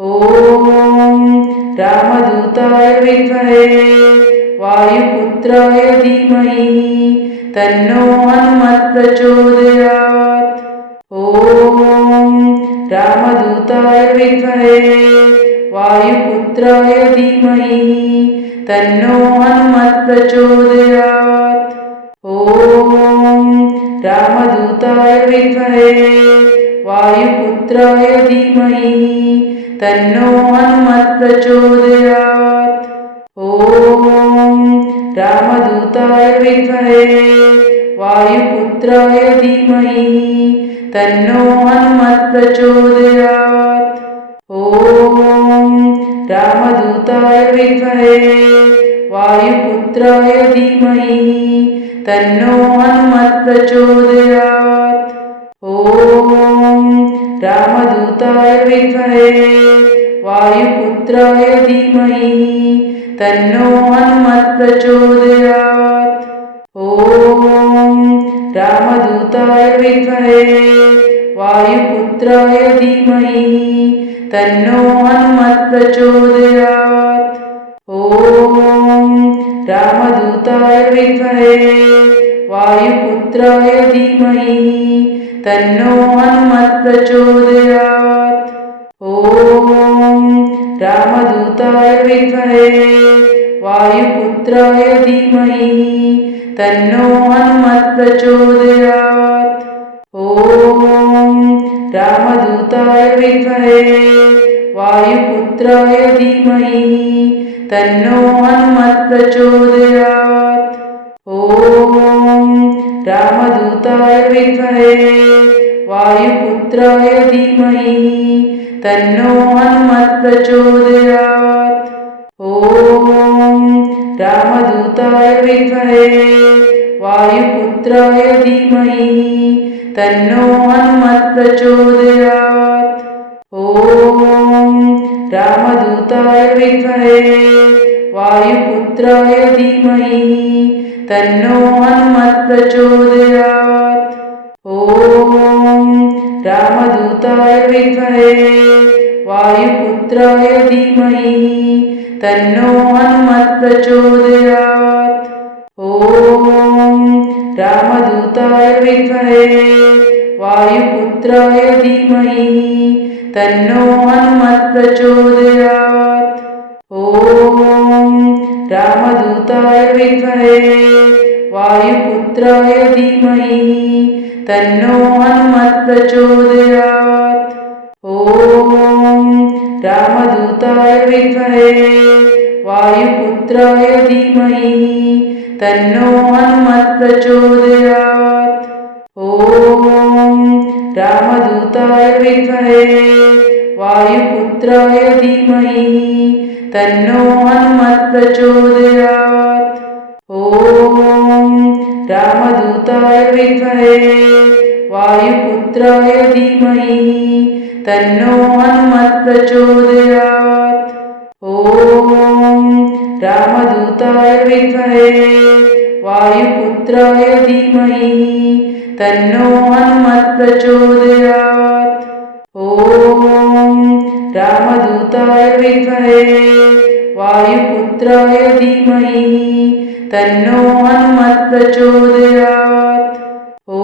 ॐ रामदूताय विद्महे वायुपुत्राय धीमहि तन्नो हनुमत् प्रचोदयात्। ॐ रामदूताय विद्महे वायुपुत्राय धीमहि तन्नो हनुमत् प्रचोदयात्। ॐ रामदूताय विद्महे वायुपुत्राय धीमहि तन्नो हनुमत् प्रचोदयात्। ॐ रामदूताय विद्महे वायुपुत्राय धीमहि तन्नो हनुमत् प्रचोदयात्। ॐ रामदूताय विद्महे वायुपुत्राय धीमहि तन्नो हनुमत् प्रचोदयात्। ॐ रामदूताय विद्महे वायुपुत्राय धीमहि तन्नो हनुमत् प्रचोदयात्। ॐ रामदूताय विद्महे वायुपुत्राय धीमहि तन्नो हनुमत् प्रचोदयात्। ॐ रामदूताय विद्महे वायुपुत्राय धीमहि तन्नो हनुमत् प्रचोदयात्। ॐ रामदूताय विद्महे वायुपुत्राय धीमहि तन्नो हनुमत् प्रचोदयात्। ॐ रामदूताय विद्महे वायुपुत्राय धीमहि तन्नो हनुमत् प्रचोदयात्। ॐ रामदूताय विद्महे वायुपुत्राय धीमहि तन्नो हनुमत् प्रचोदयात्। ॐ रामदूताय विद्महे वायुपुत्राय धीमहि तन्नो हनुमत् प्रचोदयात्। ॐ रामदूताय विद्महे वायुपुत्राय धीमहि तन्नो हनुमत् प्रचोदयात्। ॐ रामदूताय विद्महे वायुपुत्राय धीमहि तन्नो हनुमत् प्रचोदयात्। ॐ रामदूताय विद्महे वायुपुत्राय धीमहि तन्नो हनुमत् प्रचोदयात्। ॐ रामदूताय विद्महे वायुपुत्राय धीमहि तन्नो हनुमत् प्रचोदयात्। ॐ रामदूताय विद्महे वायुपुत्राय धीमहि तन्नो हनुमत् प्रचोदयात्। ॐ रामदूताय विद्महे वायुपुत्राय धीमहि तन्नो हनुमत् प्रचोदयात्। ॐ रामदूताय विद्महे वायुपुत्राय धीमहि तन्नो हनुमत् प्रचोदयात्। ॐ रामदूताय विद्महे वायुपुत्राय धीमहि तन्नो हनुमत् प्रचोदयात्। ॐ रामदूताय विद्महे वायुपुत्राय धीमहि तन्नो हनुमत् प्रचोदयात्। ॐ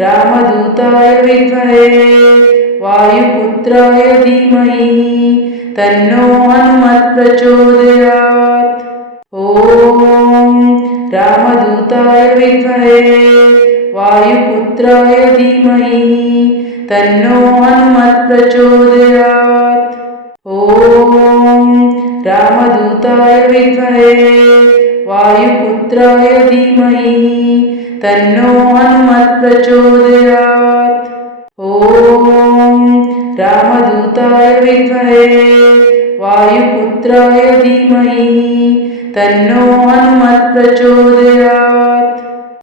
रामदूताय विद्महे वायुपुत्राय धीमहि तन्नो हनुमत् प्रचोदयात्। ॐ रामदूताय विद्महे वायुपुत्राय धीमहि तन्नो हनुमत् प्रचोदयात्। ॐ रामदूताय विद्महे वायुपुत्राय धीमहि तन्नो हनुमत् प्रचोदयात्। ॐ रामदूताय विद्महे वायुपुत्राय धीमहि तन्नो हनुमत् प्रचोदयात्।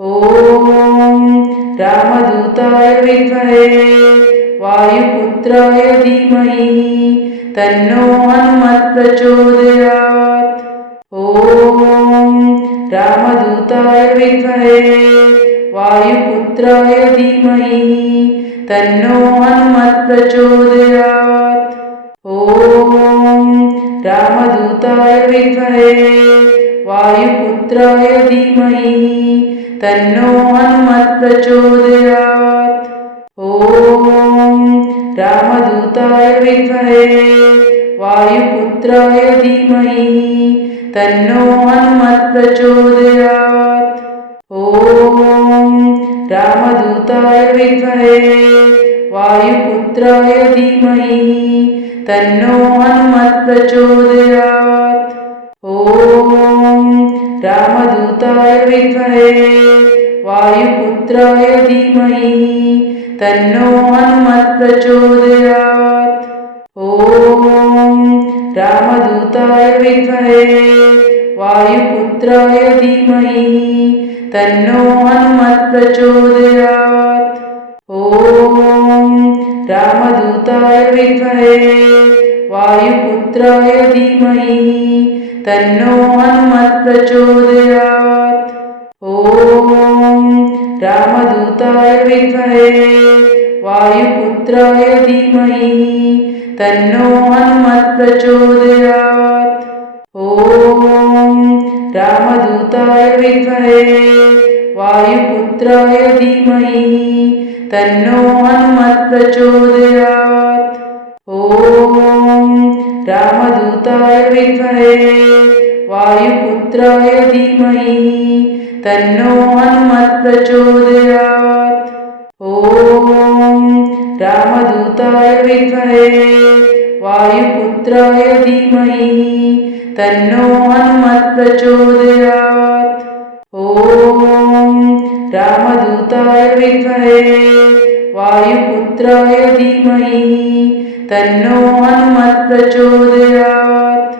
ॐ रामदूताय विद्महे वायुपुत्राय धीमहि तन्नो हनुमत् प्रचोदयात्। ॐ रामदूताय विद्महे वायुपुत्राय धीमहि तन्नो हनुमत् प्रचोदयात्। रामदूताय विद्महे वायुपुत्राय धीमहि तन्नो हनुमत् प्रचोदयात्। ॐ रामदूताय विद्महे वायुपुत्राय धीमहि तन्नो हनुमत् प्रचोदयात्। ॐ रामदूताय विद्महे वायुपुत्राय धीमहि तन्नो हनुमत् प्रचोदयात्। ॐ रामदूताय विद्महे वायुपुत्राय धीमहि तन्नो हनुमत् प्रचोदयात्। ॐ रामदूताय विद्महे वायुपुत्राय धीमहि तन्नो हनुमत् प्रचोदयात्। ॐ रामदूताय विद्महे वायुपुत्राय धीमहि तन्नो हनुमत् प्रचोदयात्। ॐ रामदूताय विद्महे वायुपुत्राय धीमहि तन्नो हनुमत् प्रचोदयात्। ॐ रामदूताय विद्महे वायुपुत्राय धीमहि तन्नो हनुमत् प्रचोदयात्। ॐ रामदूताय विद्महे वायुपुत्राय धीमहि तन्नो हनुमत् प्रचोदयात्। ॐ रामदूताय विद्महे वायुपुत्राय धीमहि तन्नो हनुमत् प्रचोदयात्। ॐ रामदूताय विद्महे वायुपुत्राय धीमहि तन्नो हनुमत् प्रचोदयात्।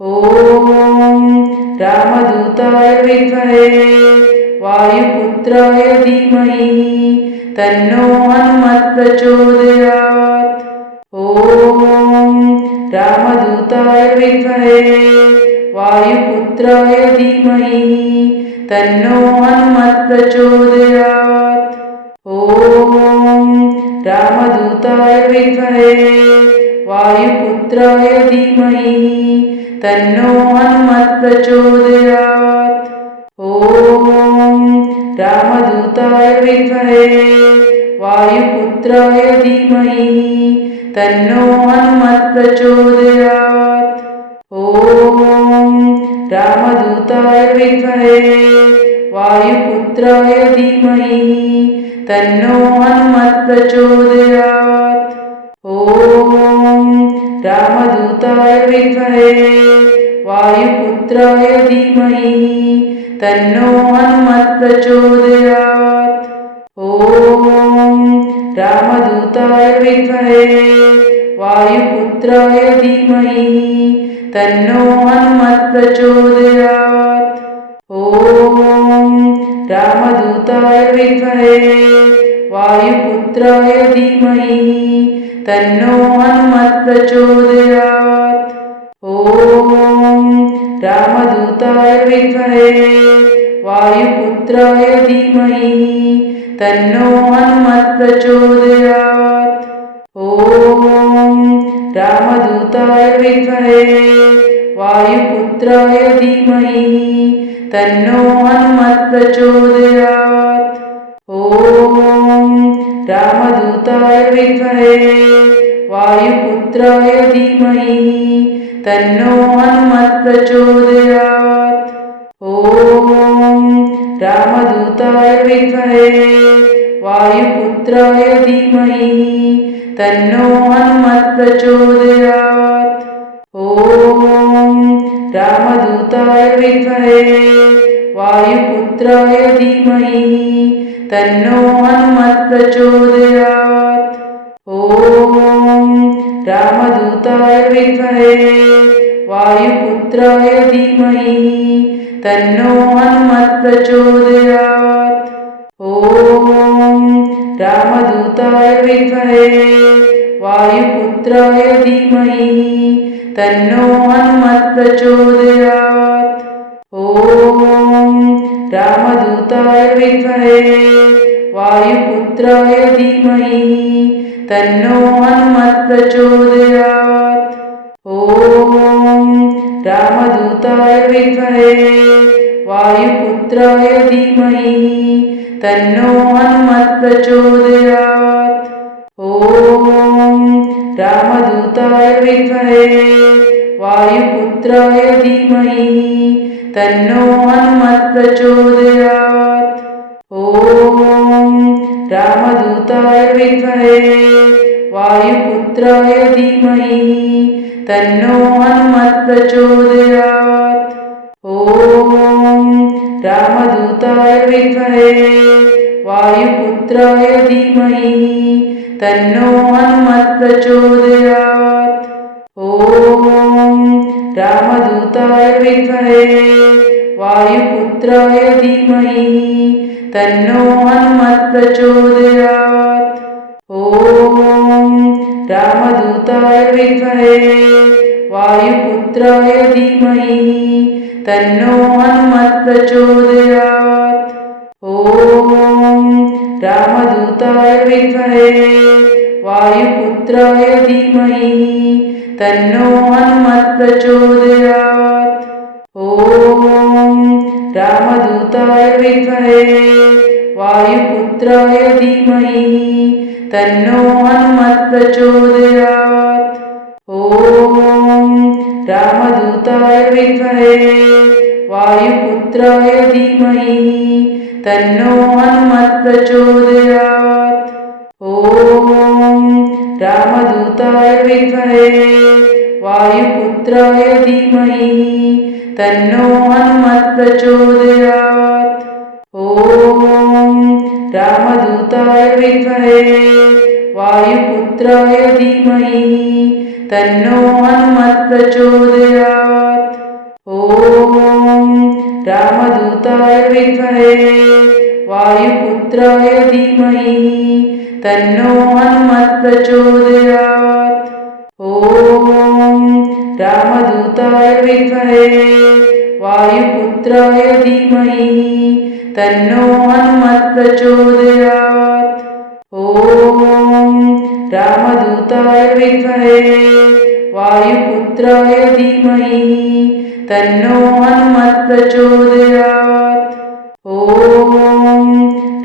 ॐ रामदूताय विद्महे वायुपुत्राय धीमहि तन्नो हनुमत् प्रचोदयात्। ॐ रामदूताय विद्महे वायुपुत्राय धीमहि तन्नो हनुमत् प्रचोदयात्। ॐ रामदूताय विद्महे वायुपुत्राय धीमहि तन्नो हनुमत् प्रचोदयात्। ॐ रामदूताय विद्महे वायुपुत्राय धीमहि तन्नो हनुमत् प्रचोदयात्। ॐ रामदूताय विद्महे वायुपुत्राय धीमहि तन्नो हनुमत् प्रचोदयात्। ॐ रामदूताय विद्महे वायुपुत्राय धीमहि तन्नो हनुमत् प्रचोदयात्। ॐ रामदूताय विद्महे वायुपुत्राय धीमहि तन्नो हनुमत् प्रचोदयात्। ॐ रामदूताय विद्महे वायुपुत्राय धीमहि तन्नो हनुमत् प्रचोदयात्। ॐ रामदूताय विद्महे वायुपुत्राय धीमहि तन्नो हनुमत् प्रचोदयात्। ॐ रामदूताय विद्महे वायुपुत्राय धीमहि तन्नो हनुमत् प्रचोदयात्। ॐ रामदूताय विद्महे वायुपुत्राय धीमहि तन्नो हनुमत् प्रचोदयात्। ॐ रामदूताय विद्महे वायुपुत्राय धीमहि तन्नो हनुमत् प्रचोदयात्। ॐ रामदूताय विद्महे वायुपुत्राय धीमहि तन्नो हनुमत् प्रचोदयात्। ॐ रामदूताय विद्महे वायुपुत्राय धीमहि तन्नो हनुमत् प्रचोदयात्। ॐ रामदूताय विद्महे वायुपुत्राय धीमहि तन्नो हनुमत् प्रचोदयात्। ॐ रामदूताय विद्महे वायुपुत्राय धीमहि तन्नो हनुमत् प्रचोदयात्। ॐ रामदूताय विद्महे वायुपुत्राय धीमहि तन्नो हनुमत् प्रचोदयात्। ॐ रामदूताय विद्महे वायुपुत्राय धीमहि तन्नो हनुमत् प्रचोदयात्। ॐ रामदूताय विद्महे वायुपुत्राय धीमहि तन्नो हनुमत् प्रचोदयात्। ॐ रामदूताय विद्महे वायुपुत्राय धीमहि तन्नो हनुमत् प्रचोदयात्। ॐ रामदूताय विद्महे वायुपुत्राय धीमहि तन्नो हनुमत् प्रचोदयात्। ॐ रामदूताय विद्महे वायुपुत्राय धीमहि तन्नो हनुमत् प्रचोदयात्। ॐ रामदूताय विद्महे वायुपुत्राय धीमहि तन्नो हनुमत् प्रचोदयात्। ॐ रामदूताय विद्महे वायुपुत्राय धीमहि तन्नो हनुमत् प्रचोदयात्। ॐ रामदूताय विद्महे वायुपुत्राय धीमहि तन्नो हनुमत् प्रचोदयात्। ॐ रामदूताय विद्महे वायुपुत्राय धीमहि तन्नो हनुमत् प्रचोदयात्। ॐ रामदूताय विद्महे वायुपुत्राय धीमहि तन्नो हनुमत् प्रचोदयात्। ॐ रामदूताय विद्महे वायुपुत्राय धीमहि तन्नो हनुमत् प्रचोदयात्। ॐ रामदूताय विद्महे वायुपुत्राय धीमहि तन्नो हनुमत् प्रचोदयात्। ॐ रामदूताय विद्महे वायुपुत्राय धीमहि तन्नो हनुमत् प्रचोदयात्। ॐ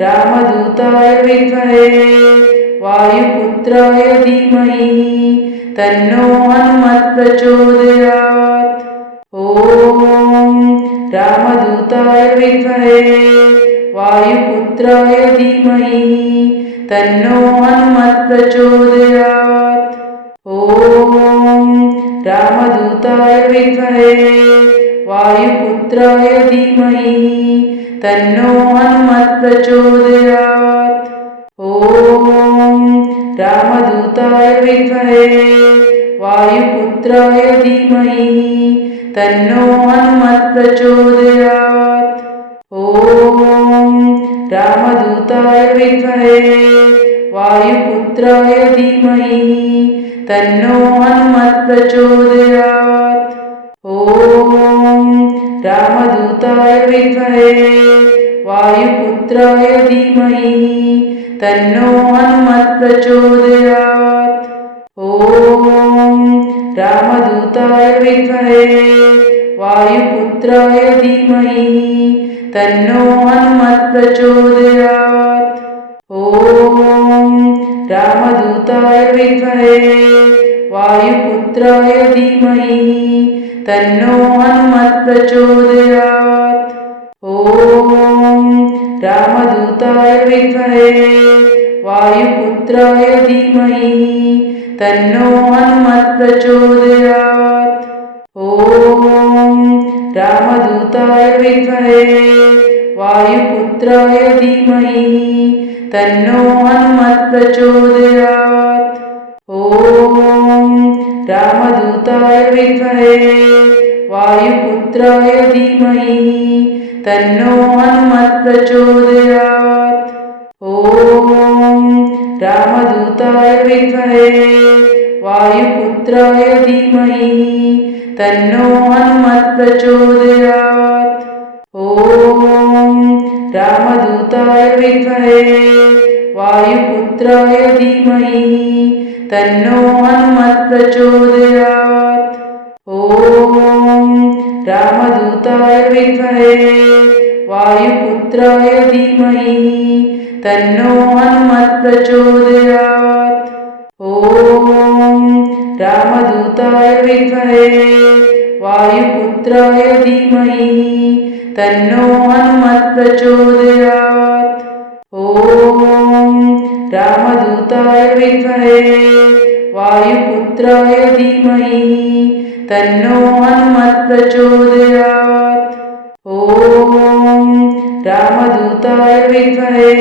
रामदूताय विद्महे वायुपुत्राय धीमहि तन्नो हनुमत् प्रचोदयात्। ॐ रामदूताय विद्महे वायुपुत्राय धीमहि तन्नो हनुमत् प्रचोदयात्। ॐ रामदूताय विद्महे वायुपुत्राय धीमहि तन्नो हनुमत् प्रचोदयात्। ॐ रामदूताय विद्महे वायुपुत्राय धीमहि तन्नो हनुमत् प्रचोदयात्। ॐ रामदूताय विद्महे वायुपुत्राय धीमहि तन्नो हनुमत् प्रचोदयात्। ॐ रामदूताय विद्महे वायुपुत्राय धीमहि तन्नो हनुमत् प्रचोदयात्। ॐ रामदूताय विद्महे वायुपुत्राय धीमहि तन्नो हनुमत् प्रचोदयात्। ॐ रामदूताय विद्महे वायुपुत्राय धीमहि तन्नो हनुमत् प्रचोदयात्। ॐ रामदूताय विद्महे वायुपुत्राय धीमहि तन्नो हनुमत् प्रचोदयात्। ॐ रामदूताय विद्महे वायुपुत्राय धीमहि तन्नो हनुमत् प्रचोदयात्। ॐ रामदूताय विद्महे वायुपुत्राय धीमहि तन्नो हनुमत् प्रचोदयात्। ॐ रामदूताय विद्महे वायुपुत्राय धीमहि तन्नो हनुमत् प्रचोदयात्। ॐ रामदूताय विद्महे वायुपुत्राय धीमहि तन्नो हनुमत् प्रचोदयात्। ॐ राम विद्महे वायुपुत्राय धीमहि तन्नो हनुमत् प्रचोदयात्। ॐ रामदूताय विद्महे वायुपुत्राय धीमहि तन्नो हनुमत् प्रचोदयात्। ॐ रामदूताय विद्महे वायुपुत्राय धीमहि तन्नो हनुमत् प्रचोदयात्। ॐ रामदूताय विद्महे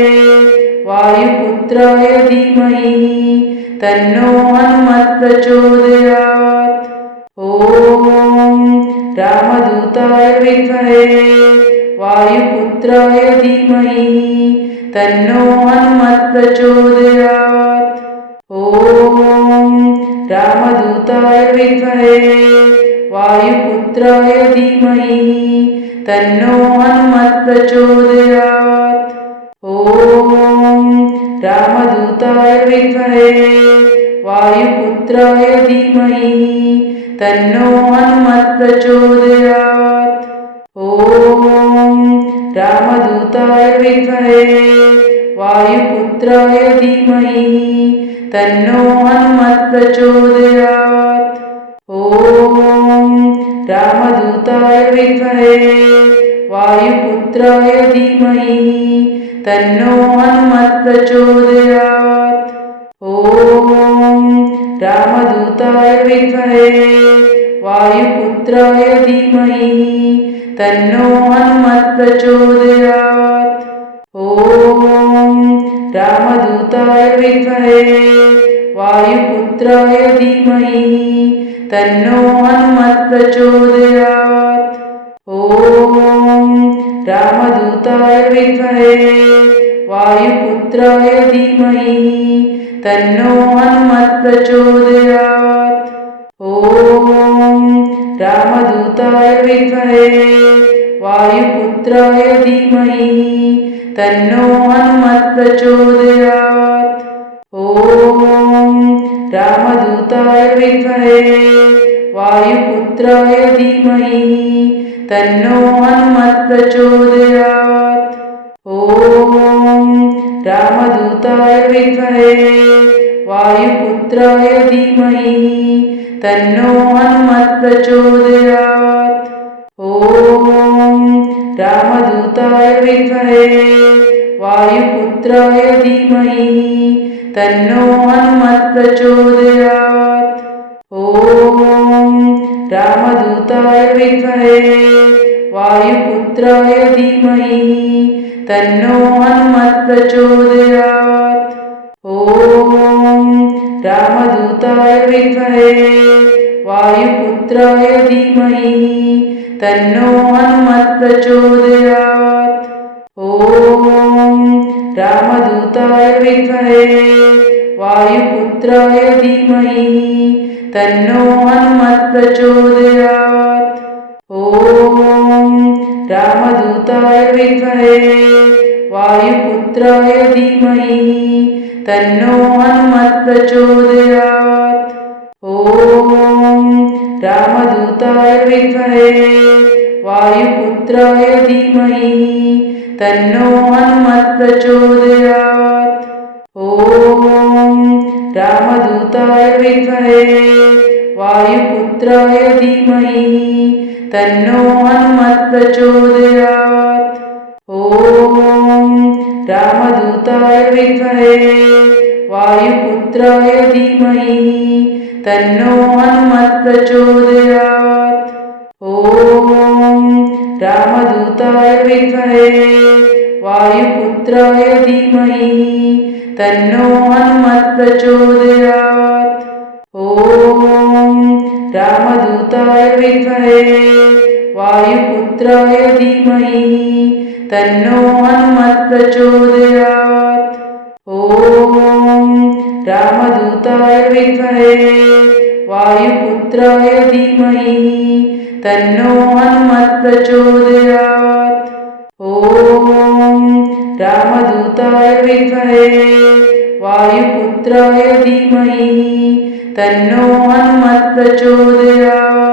वायुपुत्राय धीमहि तन्नो हनुमत् प्रचोदयात्। ॐ रामदूताय विद्महे वायुपुत्राय धीमहि तन्नो हनुमत् प्रचोदयात्। ॐ रामदूताय विद्महे वायुपुत्राय धीमहि तन्नो हनुमत् प्रचोदयात्। ॐ रामदूताय विद्महे वायुपुत्राय धीमहि तन्नो हनुमत् प्रचोदयात्। ॐ रामदूताय विद्महे वायुपुत्राय धीमहि तन्नो हनुमत् प्रचोदयात्। ॐ रामदूताय विद्महे वायुपुत्राय धीमहि तन्नो हनुमत् प्रचोदयात्। ॐ रामदूताय विद्महे वायुपुत्राय धीमहि तन्नो हनुमत् प्रचोदयात्। ॐ रामदूताय विद्महे वायुपुत्राय धीमहि तन्नो हनुमत् प्रचोदयात्। ॐ रामदूताय विद्महे वायुपुत्राय धीमहि तन्नो हनुमत् प्रचोदयात्। ॐ रामदूताय विद्महे वायुपुत्राय धीमहि तन्नो हनुमत् प्रचोदयात्। ॐ रामदूताय विद्महे वायुपुत्राय धीमहि तन्नो हनुमत् प्रचोदयात्। ॐ रामदूताय विद्महे वायुपुत्राय धीमहि तन्नो हनुमत् प्रचोदयात्। ॐ रामदूताय विद्महे वायुपुत्राय धीमहि तन्नो हनुमत् प्रचोदयात्। ॐ रामदूताय विद्महे वायुपुत्राय धीमहि तन्नो हनुमत् प्रचोदयात्। ॐ रामदूताय विद्महे वायुपुत्राय धीमहि तन्नो हनुमत् प्रचोदयात्। ॐ रामदूताय विद्महे वायुपुत्राय धीमहि तन्नो हनुमत् प्रचोदयात्। ॐ रामदूताय विद्महे वायुपुत्राय धीमहि तन्नो हनुमत् प्रचोदयात्। ॐ रामदूताय विद्महे वायुपुत्राय धीमहि तन्नो हनुमत् प्रचोदयात्। ॐ रामदूताय विद्महे वायुपुत्राय धीमहि तन्नो हनुमत् प्रचोदयात्। ॐ रामदूताय विद्महे वायुपुत्राय धीमहि तन्नो हनुमत् प्रचोदयात्। ॐ रामदूताय विद्महे वायुपुत्राय धीमहि तन्नो हनुमत् प्रचोदयात्। ॐ रामदूताय विद्महे वायुपुत्राय धीमहि तन्नो हनुमत् प्रचोदयात्। ॐ रामदूताय विद्महे वायुपुत्राय धीमहि तन्नो हनुमत् प्रचोदयात्। ॐ रामदूताय विद्महे वायुपुत्राय धीमहि तन्नो हनुमत् प्रचोदयात्।